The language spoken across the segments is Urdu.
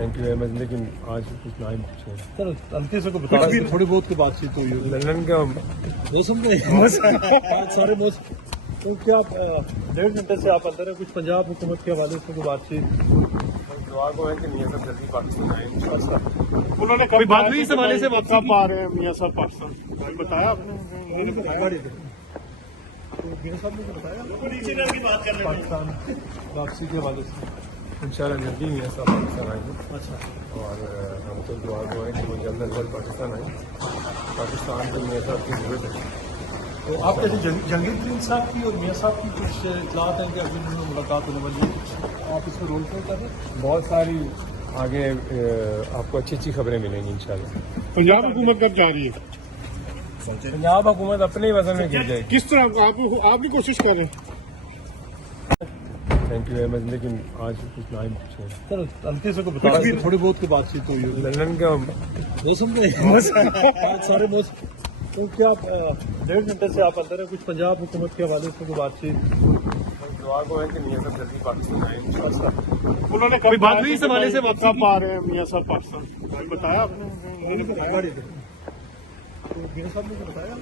تھینک یو ویری مچ، لیکن آج کچھ نہ ہی پوچھیں. سر ہلکے سے کو بتا دیں تھوڑی بہت کی بات چیت ہوئی ہوگی. لندن کا موسم سارے موسم تو کیا 1.5 گھنٹے سے آپ اندر ہیں، کچھ پنجاب حکومت کے حوالے سے کوئی بات چیت؟ دعا کو ہے کہ میاں صاحب جلدی پاکستان آئیں. انہوں نے کبھی بات ہوئی اس حوالے سے کب آ رہے ہیں میاں صاحب پاکستان؟ بتایا آپ نے؟ میاں صاحب نے بتایا پاکستان واپسی کے حوالے سے. انشاءاللہ جلدی میاں صاحب پاکستان آئیں گے، اچھا اور ہم تو دعا کو ہے کہ وہ جلد از جلد پاکستان آئیں. پاکستان کو میاں صاحب کی ضرورت ہے. تو آپ کہتے ہیں جہانگیر ترین صاحب کی اور میاں صاحب کی کچھ اطلاعات ہیں کہ ابھی انہوں نے ملاقات ہونے والی ہے، آپ اس میں رول پلے کر رہے ہیں؟ بہت ساری آگے آپ کو اچھی اچھی خبریں ملیں گی انشاءاللہ. پنجاب حکومت کب جا رہی ہے؟ پنجاب حکومت اپنے ہی وزن میں گر جائے گی. کس طرح آپ بھی کوشش کر رہے ہیں؟ تھینک یو ویری مچ، لیکن آج کچھ نہ ہی پوچھیں. سر ہلکے سے کو بتا دیں تھوڑی بہت کی بات چیت ہوئی ہوگی. لندن کا موسم سارے موسم تو کیا 1.5 گھنٹے سے آپ اندر ہیں، کچھ پنجاب حکومت کے حوالے سے کوئی بات چیت؟ دعا کو ہے کہ میاں صاحب جلدی پاکستان آئیں. انہوں نے کبھی بات ہوئی اس حوالے سے کب آ رہے ہیں میاں صاحب پاکستان؟ بتایا آپ نے؟ میاں صاحب نے بتایا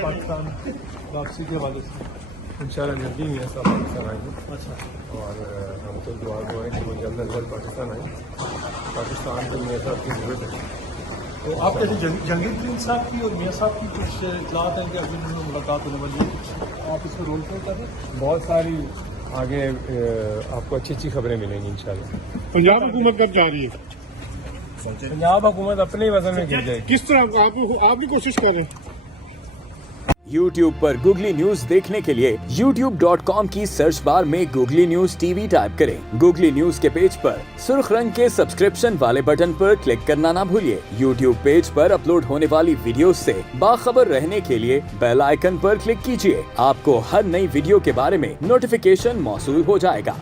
پاکستان واپسی کے حوالے سے. انشاءاللہ جلدی میاں صاحب پاکستان آئیں گے، اچھا اور ہم تو دعا کو ہے کہ وہ جلد از جلد پاکستان آئیں. پاکستان کو میاں صاحب کی ضرورت ہے. تو آپ کہتے ہیں جہانگیر ترین صاحب کی اور میاں صاحب کی کچھ اطلاعات ہیں کہ ابھی انہوں نے ملاقات ہونے والی ہے، آپ اس میں رول پلے کر رہے ہیں؟ بہت ساری آگے آپ کو اچھی اچھی خبریں ملیں گی انشاءاللہ. پنجاب حکومت کب جا رہی ہے؟ پنجاب حکومت اپنے ہی وزن میں گر جائے گی. کس طرح آپ بھی کوشش کر رہے ہیں؟ YouTube پر گوگلی نیوز دیکھنے کے لیے youtube.com کی سرچ بار میں googly news T V type کریں. گوگلی نیوز کے پیج پر سرخ رنگ کے سبسکرپشن والے بٹن پر کلک کرنا نہ بھولیے. YouTube پیج پر اپلوڈ ہونے والی ویڈیوز سے باخبر رہنے کے لیے بیل آئیکن پر کلک کیجیے. آپ کو ہر نئی ویڈیو کے بارے میں نوٹیفیکیشن موصول ہو جائے گا.